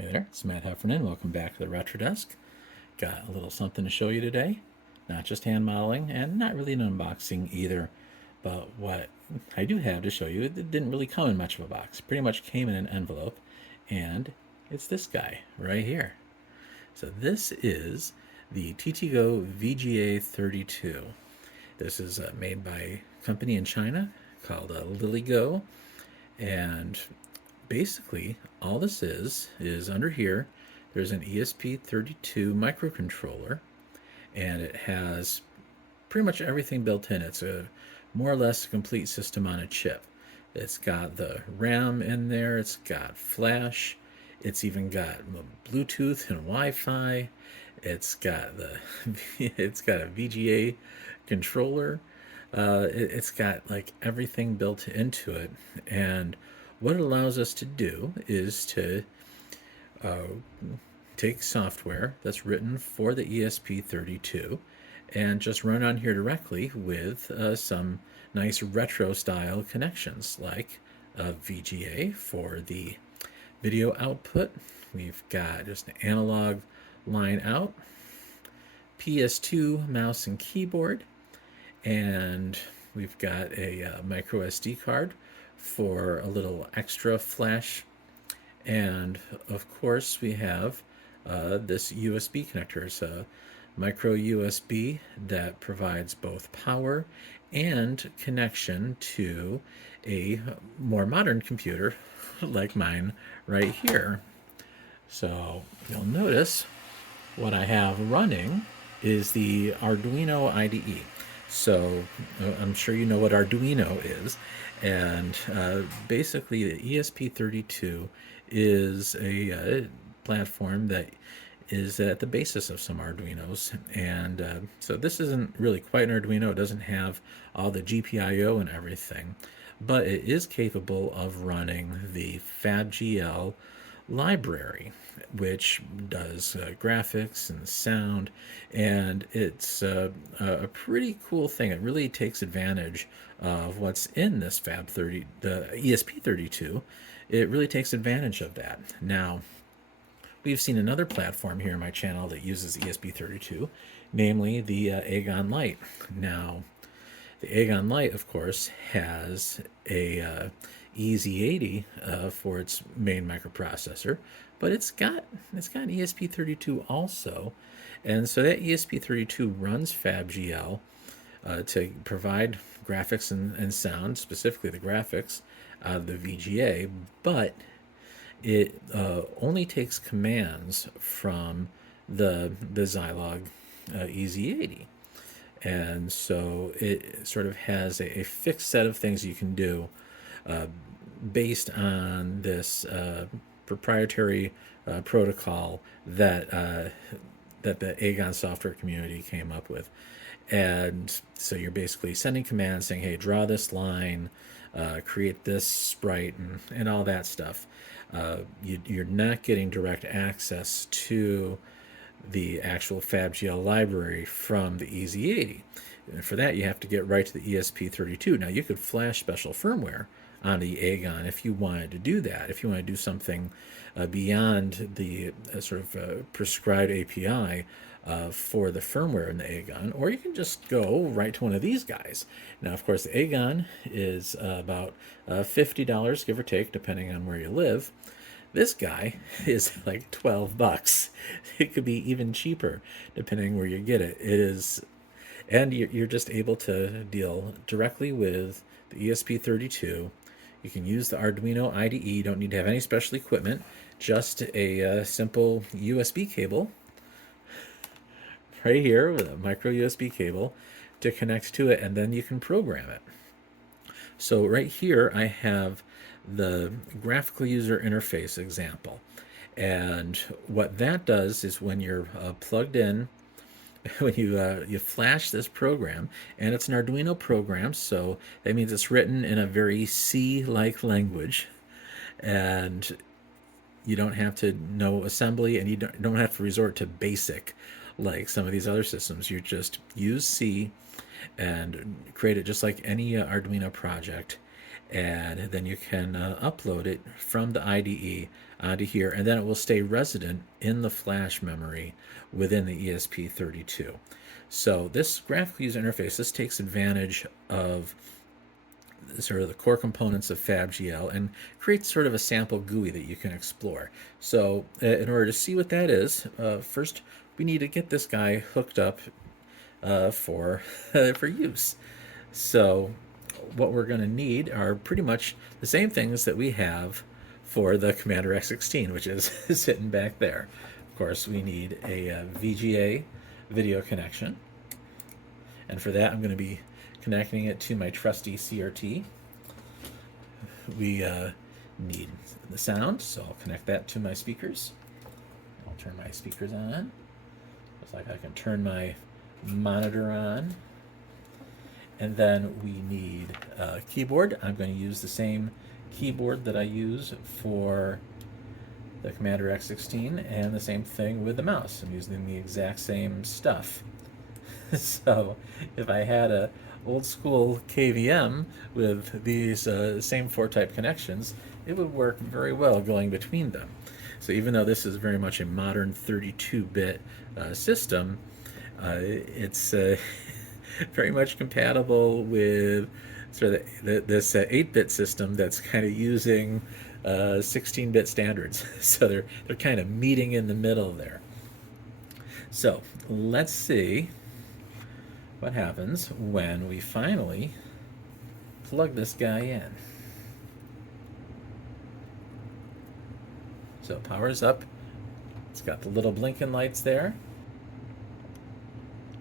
Hey there, it's Matt Heffernan. Welcome back to the Retro Desk. Got a little something to show you today. Not just hand modeling and not really an unboxing either, but what I do have to show you, it didn't really come in much of a box. Pretty much came in an envelope, and it's this guy right here. So this is the TTGO VGA32. This is made by a company in China called LilyGo, and basically all this is under here there's an ESP32 microcontroller, and it has pretty much everything built in. It's a more or less a complete system on a chip. It's got the RAM in there, it's got flash, it's even got Bluetooth and Wi-Fi, it's got it's got a VGA controller. It's got like everything built into it, and what it allows us to do is to take software that's written for the ESP32 and just run on here directly with some nice retro style connections, like VGA for the video output. We've got just an analog line out, PS2 mouse and keyboard, and we've got a micro SD card for a little extra flash, and of course we have this USB connector. It's a micro USB that provides both power and connection to a more modern computer like mine right here. So you'll notice what I have running is the Arduino IDE. So I'm sure you know what Arduino is, and basically the ESP32 is a platform that is at the basis of some Arduinos, and so this isn't really quite an Arduino. It doesn't have all the GPIO and everything, but it is capable of running the FabGL library, which does graphics and sound, and it's a pretty cool thing. It really takes advantage of what's in this Fab30, the ESP32. It really takes advantage of that. Now, we've seen another platform here in my channel that uses ESP32, namely the Agon Lite. Now, the Agon Lite, of course, has a EZ80 for its main microprocessor, but it's got ESP32 also, and so that ESP32 runs FabGL to provide graphics and sound, specifically the graphics out of the VGA, but it only takes commands from the Zilog EZ80. And so it sort of has a fixed set of things you can do based on this proprietary protocol that the Agon software community came up with. And so you're basically sending commands saying, hey, draw this line, create this sprite, and all that stuff. You're not getting direct access to the actual FabGL library from the EZ80. And for that, you have to get right to the ESP32. Now, you could flash special firmware on the Agon if you wanted to do that, if you want to do something beyond the sort of prescribed API for the firmware in the Agon, or you can just go right to one of these guys. Now, of course, the Agon is about $50, give or take, depending on where you live. This guy is like 12 bucks. It could be even cheaper depending where you get it. It is, and you're just able to deal directly with the ESP32. You can use the Arduino IDE. You don't need to have any special equipment, just a simple USB cable right here with a micro USB cable to connect to it, and then you can program it. So right here I have the graphical user interface example, and what that does is when you're plugged in, when you flash this program, and it's an Arduino program, so that means it's written in a very C-like language, and you don't have to know assembly, and you don't have to resort to BASIC like some of these other systems. You just use C and create it just like any Arduino project, and then you can upload it from the IDE onto here, and then it will stay resident in the flash memory within the ESP32. So this graphical user interface, this takes advantage of sort of the core components of FabGL and creates sort of a sample GUI that you can explore. So in order to see what that is, first we need to get this guy hooked up for for use. So what we're going to need are pretty much the same things that we have for the Commander X16, which is sitting back there. Of course, we need a VGA video connection, and for that I'm going to be connecting it to my trusty CRT. We need the sound, so I'll connect that to my speakers. I'll turn my speakers on. Looks like I can turn my monitor on. And then we need a keyboard. I'm going to use the same keyboard that I use for the Commander X16, and the same thing with the mouse. I'm using the exact same stuff. So if I had a old school KVM with these same 4-type connections, it would work very well going between them. So even though this is very much a modern 32-bit system, it's very much compatible with sort of this 8-bit system that's kind of using 16-bit standards. So they're kind of meeting in the middle there. So let's see what happens when we finally plug this guy in. So it powers up. It's got the little blinking lights there.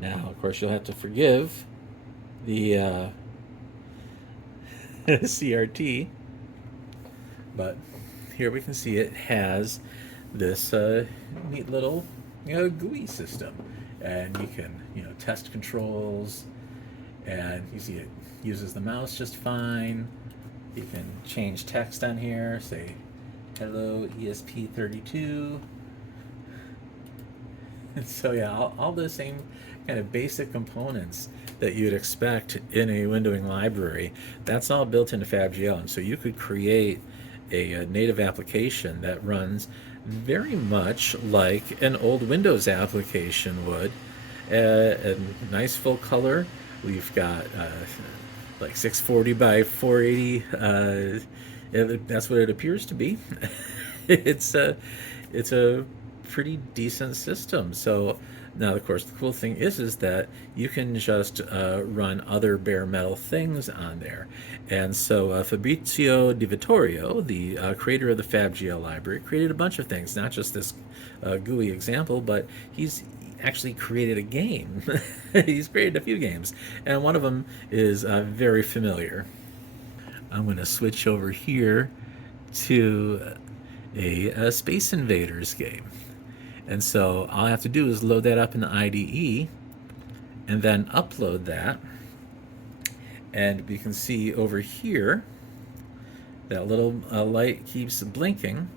Now, of course, you'll have to forgive the CRT, but here we can see it has this neat little GUI system, and you can test controls, and you see it uses the mouse just fine. You can change text on here, say hello ESP32. And so yeah, all the same kind of basic components that you'd expect in a windowing library, that's all built into FabGL. And so you could create a native application that runs very much like an old Windows application would. A nice full color. We've got like 640 by 480. That's what it appears to be. It's a pretty decent system. So now, of course, the cool thing is that you can just run other bare metal things on there. And so Fabrizio Di Vittorio, the creator of the FabGL library, created a bunch of things, not just this GUI example, but he's actually created a game. He's created a few games, and one of them is very familiar. I'm going to switch over here to a Space Invaders game. And so all I have to do is load that up in the IDE and then upload that. And we can see over here that little light keeps blinking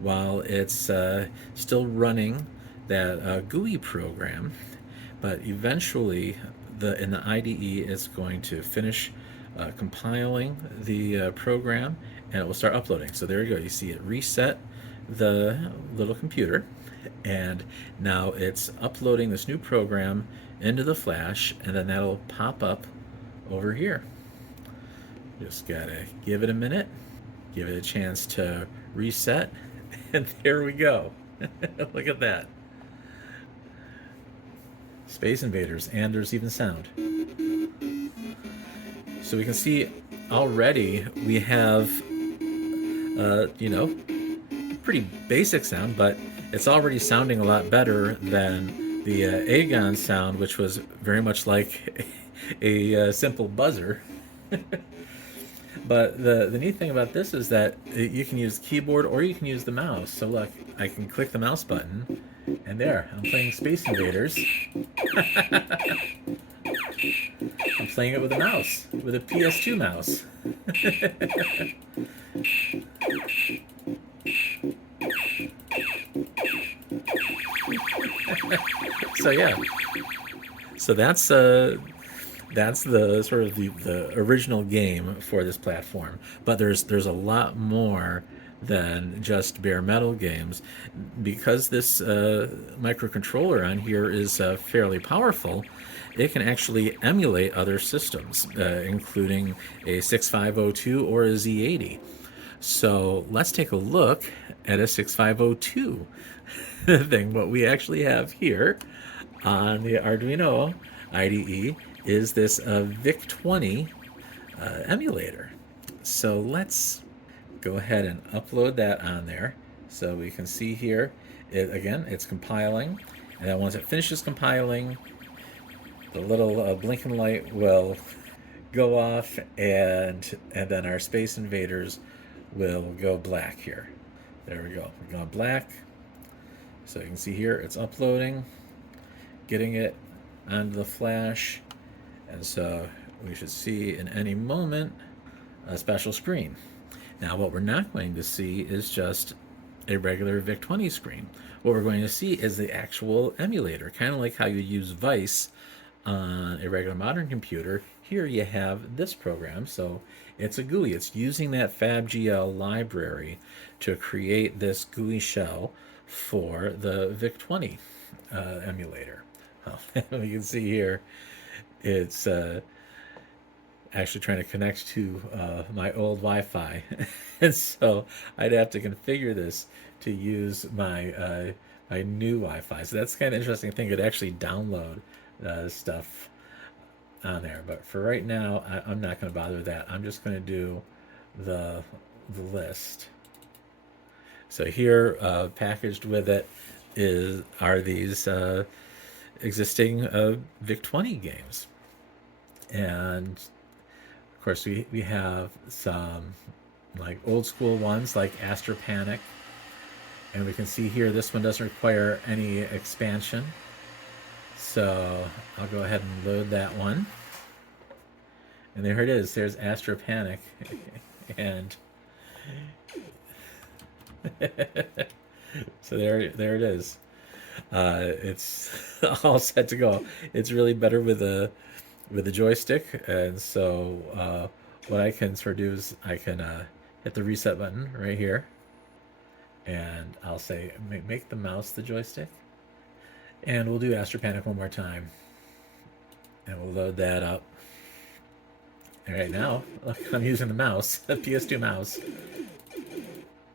while it's still running that GUI program. But eventually in the IDE it's going to finish compiling the program, and it will start uploading. So there you go. You see it reset the little computer, and now it's uploading this new program into the flash, and then that'll pop up over here. Just gotta give it a minute, give it a chance to reset, and there we go. Look at that. Space Invaders, and there's even sound. So we can see already we have pretty basic sound, but it's already sounding a lot better than the Agon sound, which was very much like a simple buzzer. But the neat thing about this is that you can use the keyboard or you can use the mouse. So look, I can click the mouse button, and there, I'm playing Space Invaders. I'm playing it with a mouse, with a PS2 mouse. So yeah, so that's That's the sort of the original game for this platform. But there's a lot more than just bare metal games, because this microcontroller on here is fairly powerful. It can actually emulate other systems, including a 6502 or a Z80. So let's take a look at a 6502 thing. What we actually have here on the Arduino IDE is this VIC-20 emulator. So let's go ahead and upload that on there. So we can see here, again, it's compiling. And then once it finishes compiling, the little blinking light will go off, and then our Space Invaders will go black here. There we go. We're going black. So you can see here it's uploading, getting it onto the flash, and so we should see in any moment a special screen. Now what we're not going to see is just a regular VIC-20 screen. What we're going to see is the actual emulator, kind of like how you use VICE on a regular modern computer. Here you have this program, so it's a GUI. It's using that FabGL library to create this GUI shell for the VIC-20 emulator. Well, you can see here it's actually trying to connect to my old Wi-Fi, and so I'd have to configure this to use my my new Wi-Fi. So that's kind of interesting thing. It actually download stuff on there, but for right now I'm not going to bother with that. I'm just going to do the list. So here, packaged with it are these existing VIC-20 games, and of course we have some like old school ones like Astro Panic, and we can see here this one doesn't require any expansion. So I'll go ahead and load that one. And there it is. There's Astro Panic. And so there it is. It's all set to go. It's really better with a joystick. And so what I can sort of do is I can hit the reset button right here. And I'll say make the mouse the joystick. And we'll do Astro Panic one more time. And we'll load that up. All right, now look, I'm using the mouse, the PS2 mouse,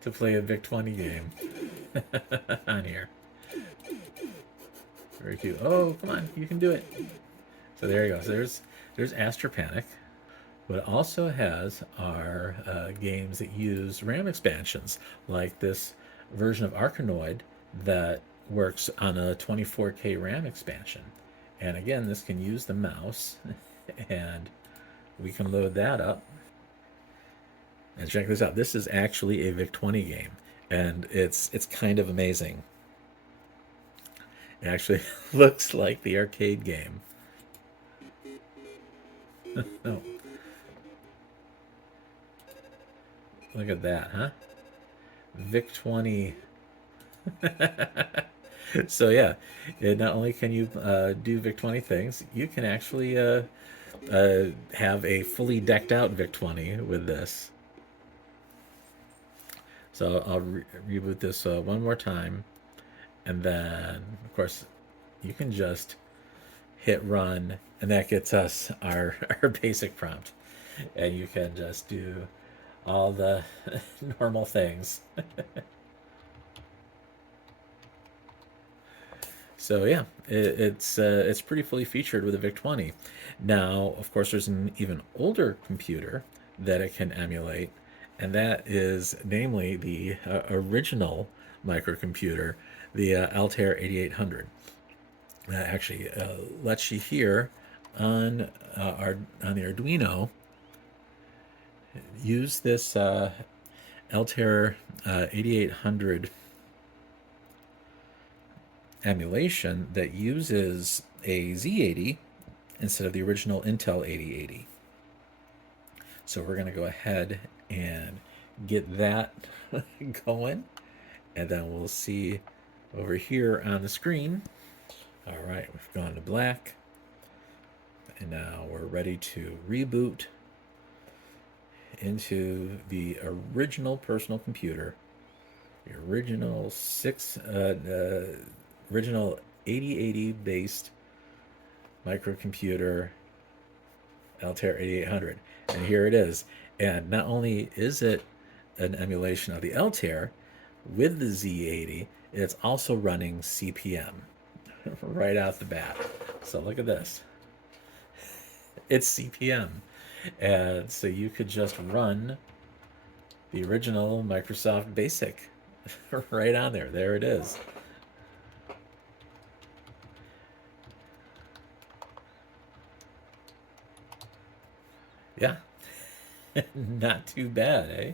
to play a VIC-20 game on here. Very cute. Oh, come on, you can do it. So there you go. So there's Astro Panic. What it also has are games that use RAM expansions, like this version of Arkanoid that works on a 24K RAM expansion. And again, this can use the mouse, and we can load that up. And check this out. This is actually a VIC-20 game, and it's kind of amazing. It actually looks like the arcade game. Oh. Look at that, huh? VIC-20. So yeah, not only can you do VIC-20 things, you can actually have a fully decked out VIC-20 with this. So I'll reboot this one more time, and then of course you can just hit run, and that gets us our basic prompt, and you can just do all the normal things. So yeah, it's pretty fully featured with a VIC-20. Now, of course, there's an even older computer that it can emulate, and that is namely the original microcomputer, the Altair 8800. That actually lets you hear on the Arduino use this Altair 8800 emulation that uses a Z80 instead of the original Intel 8080. So we're going to go ahead and get that going, and then we'll see over here on the screen. All right, we've gone to black, And now we're ready to reboot into the original personal computer, the original 8080 based microcomputer Altair 8800. And here it is. And not only is it an emulation of the Altair with the Z80, it's also running CP/M right out the bat. So look at this. It's CP/M. And so you could just run the original Microsoft Basic right on there. There it is. Yeah. Not too bad, eh?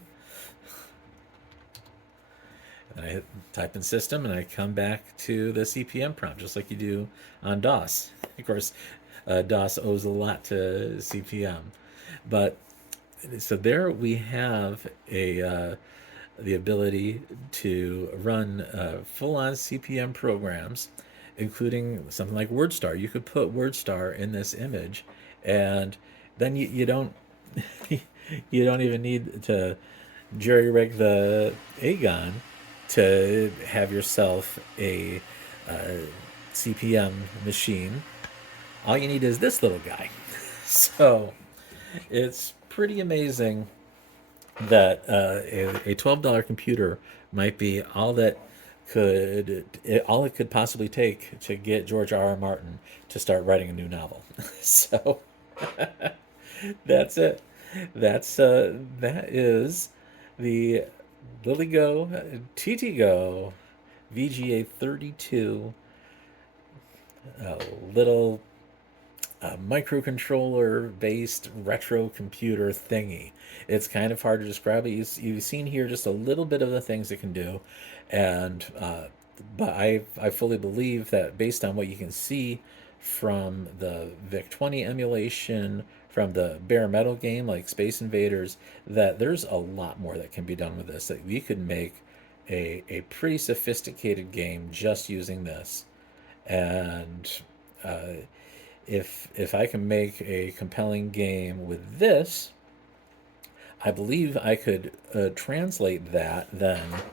And I hit type in system and I come back to the CP/M prompt, just like you do on DOS. Of course, DOS owes a lot to CP/M. But so there we have the ability to run full-on CP/M programs, including something like WordStar. You could put WordStar in this image, and then you don't you don't even need to jerry rig the Agon to have yourself a CP/M machine. All you need is this little guy. So it's pretty amazing that a $12 computer might be all it could possibly take to get George R.R. Martin to start writing a new novel. So that's it. That is the LilyGo TTGO VGA32 little microcontroller based retro computer thingy. It's kind of hard to describe it. You've seen here just a little bit of the things it can do, and but I fully believe that based on what you can see from the VIC-20 emulation, from the bare metal game like Space Invaders, that there's a lot more that can be done with this. That we could make a pretty sophisticated game just using this, and if I can make a compelling game with this, I believe I could translate that then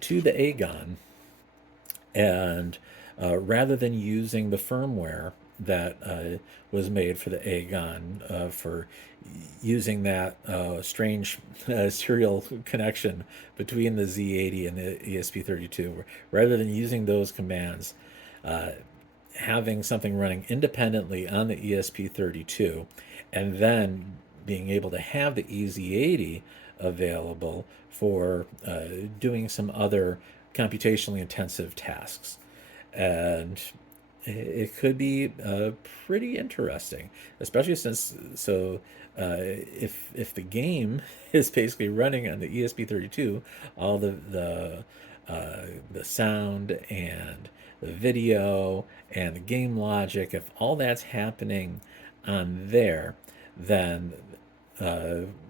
to the Agon, and rather than using the firmware that was made for the Agon for using that strange serial connection between the Z80 and the ESP32, rather than using those commands, having something running independently on the ESP32, and then being able to have the EZ80 available for doing some other computationally intensive tasks. And it could be pretty interesting, especially since if the game is basically running on the ESP32, all the sound and the video and the game logic, if all that's happening on there, then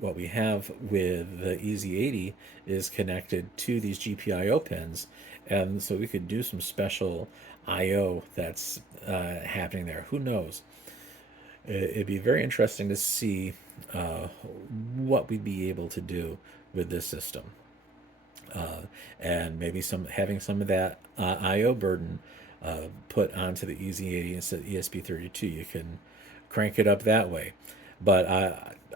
what we have with the EZ80 is connected to these GPIO pins, and so we could do some special I/O that's happening there. Who knows? It'd be very interesting to see what we'd be able to do with this system, and maybe having some of that I/O burden put onto the EZ80 instead of ESP32. You can crank it up that way, but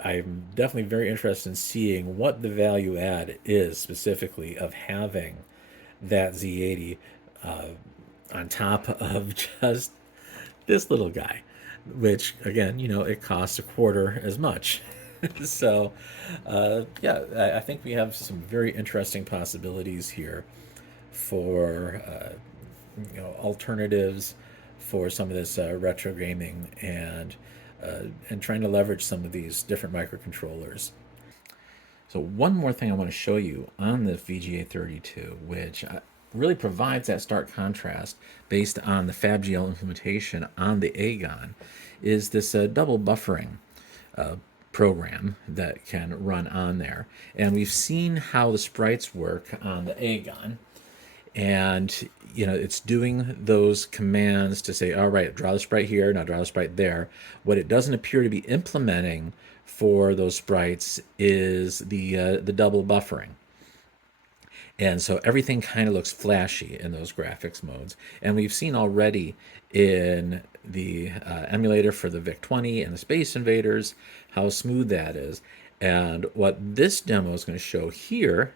I'm definitely very interested in seeing what the value add is specifically of having that Z80 on top of just this little guy, which again, it costs a quarter as much. So, yeah, I think we have some very interesting possibilities here for alternatives for some of this retro gaming, and trying to leverage some of these different microcontrollers. So one more thing I want to show you on the VGA32, which really provides that stark contrast based on the FabGL implementation on the Agon, is this double buffering program that can run on there. And we've seen how the sprites work on the Agon, and it's doing those commands to say, all right, draw the sprite here, now draw the sprite there. What it doesn't appear to be implementing for those sprites is the double buffering. And so everything kind of looks flashy in those graphics modes. And we've seen already in the emulator for the VIC-20 and the Space Invaders how smooth that is. And what this demo is going to show here,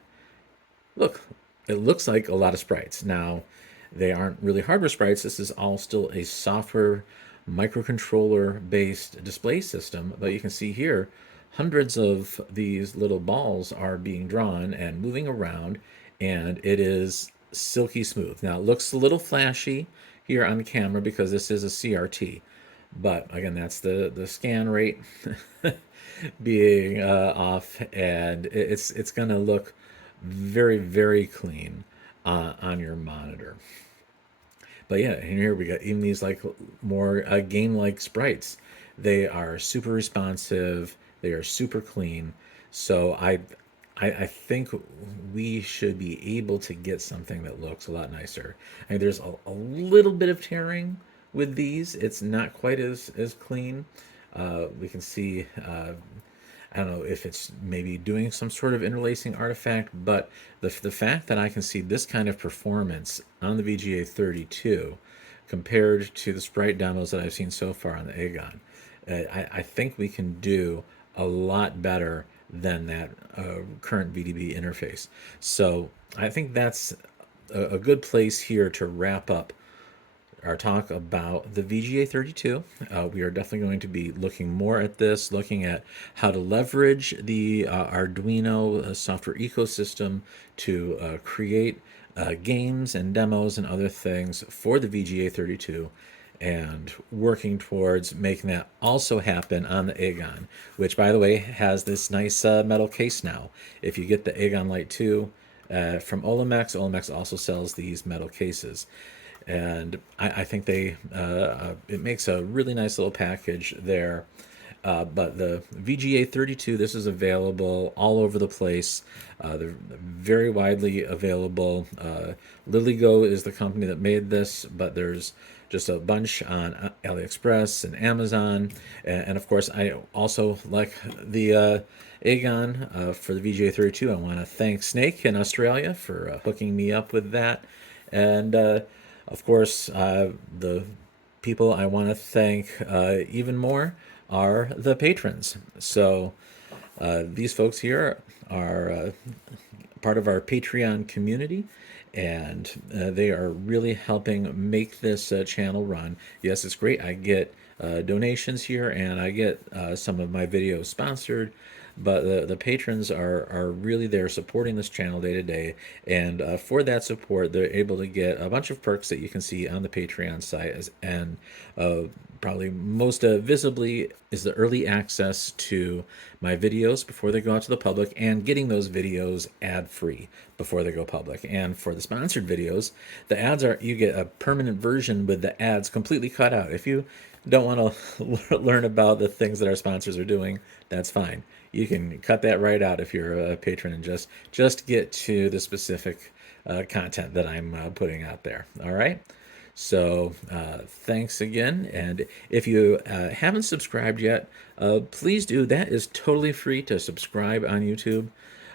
look, it looks like a lot of sprites. Now, they aren't really hardware sprites. This is all still a software microcontroller-based display system. But you can see here, hundreds of these little balls are being drawn and moving around, and it is silky smooth. Now, it looks a little flashy here on the camera because this is a CRT. But again, that's the scan rate being off, and it's going to look very, very clean on your monitor. But yeah, and here we got even these like more game-like sprites. They are super responsive. They are super clean. So I think we should be able to get something that looks a lot nicer. I mean, there's a little bit of tearing with these. It's not quite as clean. We can see, I don't know if it's maybe doing some sort of interlacing artifact, but the fact that I can see this kind of performance on the VGA32 compared to the sprite demos that I've seen so far on the Agon, I think we can do a lot better than that current VDB interface. So I think that's a good place here to wrap up our talk about the VGA32. We are definitely going to be looking more at this, looking at how to leverage the Arduino software ecosystem to create games and demos and other things for the VGA32, and working towards making that also happen on the Agon, which, by the way, has this nice metal case now. If you get the Agon Lite 2 from Olamex, Olamex also sells these metal cases. And I think it makes a really nice little package there. But the VGA32, this is available all over the place. They're very widely available. LilyGo is the company that made this, but there's just a bunch on AliExpress and Amazon. And of course, I also like the Agon for the VGA32. I want to thank Snake in Australia for hooking me up with that. And of course, the people I want to thank even more are the patrons. So these folks here are part of our Patreon community, and they are really helping make this channel run. Yes, it's great. I get donations here, and I get some of my videos sponsored, but the patrons are really there supporting this channel day to day, and for that support, they're able to get a bunch of perks that you can see on the Patreon site, and probably most visibly is the early access to my videos before they go out to the public, and getting those videos ad-free before they go public. And for the sponsored videos, the ads you get a permanent version with the ads completely cut out. If you don't want to learn about the things that our sponsors are doing, that's fine. You can cut that right out if you're a patron and just get to the specific content that I'm putting out there. All right. So thanks again. And if you haven't subscribed yet, please do. That is totally free to subscribe on YouTube.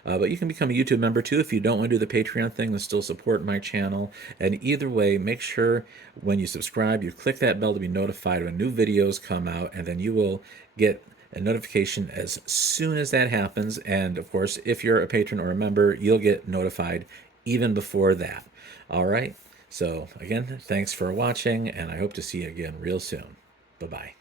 But you can become a YouTube member too if you don't want to do the Patreon thing and still support my channel. And either way, make sure when you subscribe, you click that bell to be notified when new videos come out, and then you will get a notification as soon as that happens. And of course, if you're a patron or a member, you'll get notified even before that. All right. So again, thanks for watching, and I hope to see you again real soon. Bye-bye.